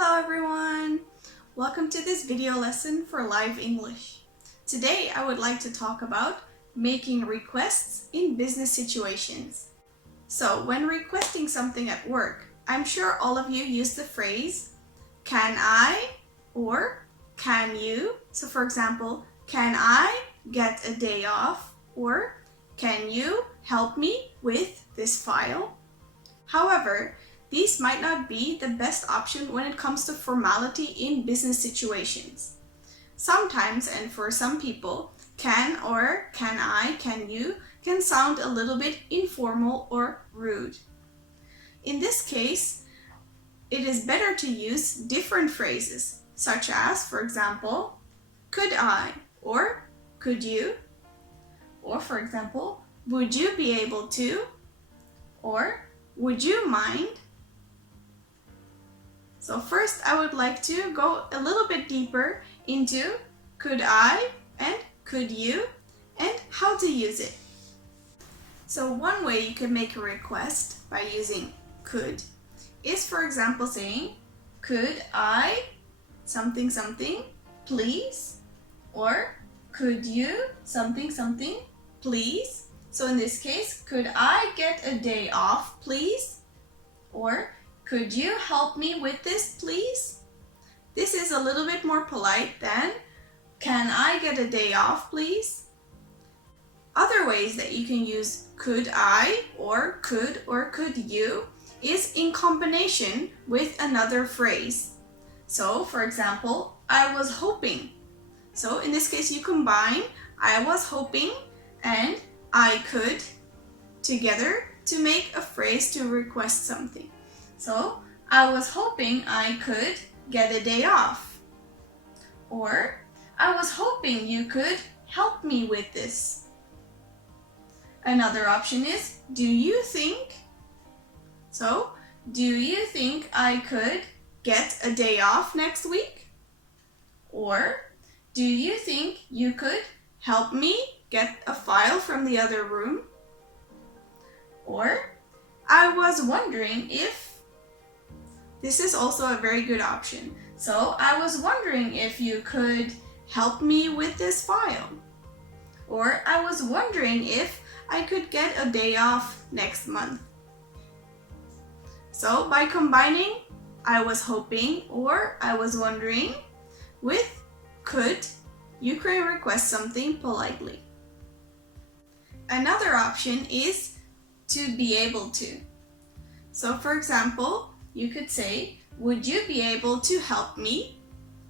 Hello everyone! Welcome to this video lesson for Live English. Today I would like to talk about making requests in business situations. So when requesting something at work, I'm sure all of you use the phrase can I or can you. So for example, can I get a day off or can you help me with this file? However, these might not be the best option when it comes to formality in business situations. Sometimes, and for some people, can or can I, can you, can sound a little bit informal or rude. In this case, it is better to use different phrases, such as, for example, could I, or could you, or for example, would you be able to, or would you mind? So first, I would like to go a little bit deeper into could I and could you and how to use it. So one way you can make a request by using could is, for example, saying, could I something something please? Or could you something something please? So in this case, could I get a day off please? Or could you help me with this, please? This is a little bit more polite than, can I get a day off, please? Other ways that you can use could I or could you is in combination with another phrase. So, for example, I was hoping. So in this case, you combine I was hoping and I could together to make a phrase to request something. So, I was hoping I could get a day off. Or, I was hoping you could help me with this. Another option is, do you think? So, do you think I could get a day off next week? Or, do you think you could help me get a file from the other room? Or, I was wondering if. This is also a very good option. So, I was wondering if you could help me with this file. Or, I was wondering if I could get a day off next month. So, by combining I was hoping or I was wondering with could, you can request something politely. Another option is to be able to. So, for example, you could say, would you be able to help me?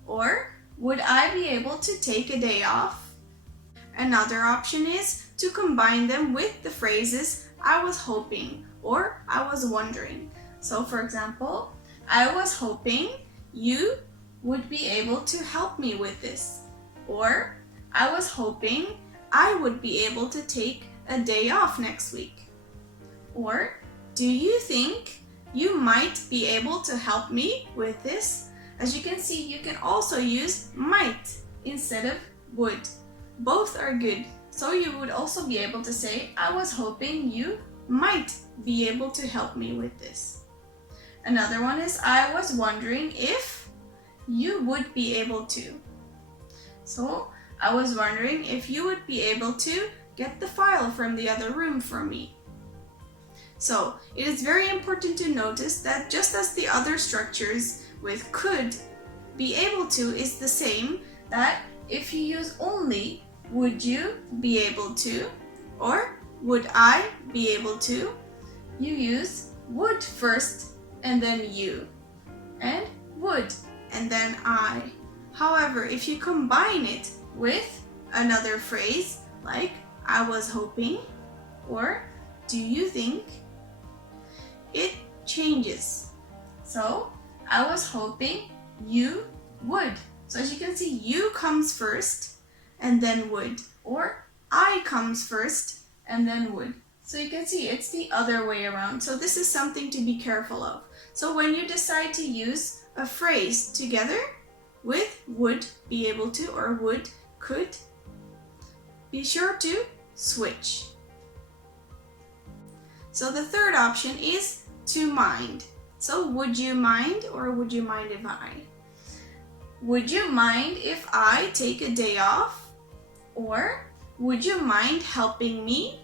Or, would I be able to take a day off? Another option is to combine them with the phrases I was hoping or I was wondering. So, for example, I was hoping you would be able to help me with this. Or, I was hoping I would be able to take a day off next week. Or, do you think you might be able to help me with this? As you can see, you can also use might instead of would. Both are good. So you would also be able to say, I was hoping you might be able to help me with this. Another one is, I was wondering if you would be able to. So, I was wondering if you would be able to get the file from the other room for me. So, it is very important to notice that just as the other structures with could be able to is the same, that if you use only would you be able to or would I be able to, you use would first and then you, and would and then I. However, if you combine it with another phrase like I was hoping or do you think, it changes. So, I was hoping you would. So as you can see, you comes first and then would. Or I comes first and then would. So you can see it's the other way around. So this is something to be careful of. So when you decide to use a phrase together with would be able to or would, could, be sure to switch. So the third option is to mind. So would you mind or would you mind if I? Would you mind if I take a day off? Or would you mind helping me?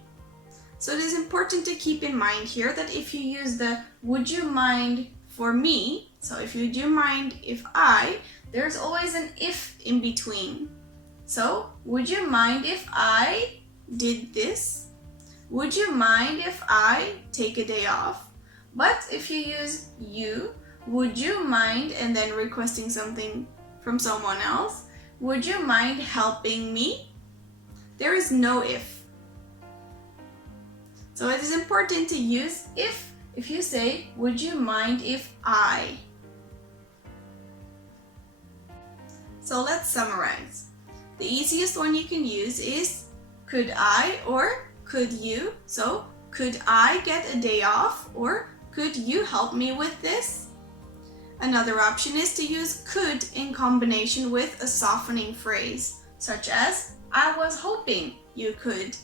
So it is important to keep in mind here that if you use the would you mind for me, so if you do mind if I, there's always an if in between. So would you mind if I did this? Would you mind if I take a day off? But if you use you, would you mind and then requesting something from someone else, would you mind helping me? There is no if. So it is important to use if you say, would you mind if I? So let's summarize. The easiest one you can use is could I or could you. So could I get a day off or could you help me with this? Another option is to use could in combination with a softening phrase, such as I was hoping you could,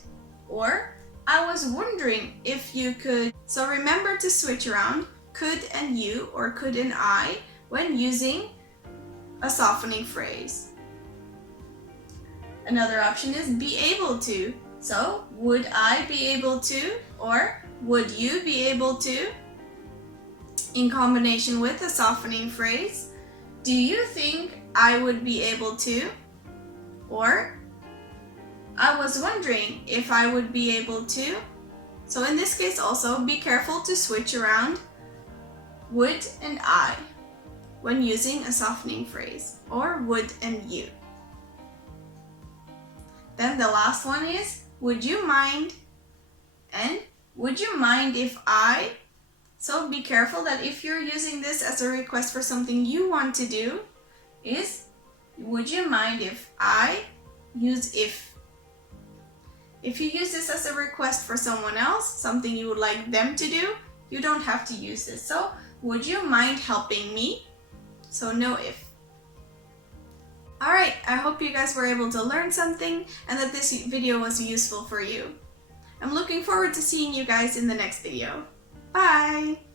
or I was wondering if you could. So remember to switch around could and you or could and I when using a softening phrase. Another option is be able to. So would I be able to or would you be able to? In combination with a softening phrase, do you think I would be able to? Or I was wondering if I would be able to. So in this case also, be careful to switch around would and I when using a softening phrase, or would and you. Then the last one is would you mind and would you mind if I. So be careful that if you're using this as a request for something you want to do, is would you mind if I use if. If you use this as a request for someone else, something you would like them to do, you don't have to use this. So would you mind helping me? So no if. Alright, I hope you guys were able to learn something and that this video was useful for you. I'm looking forward to seeing you guys in the next video. Bye!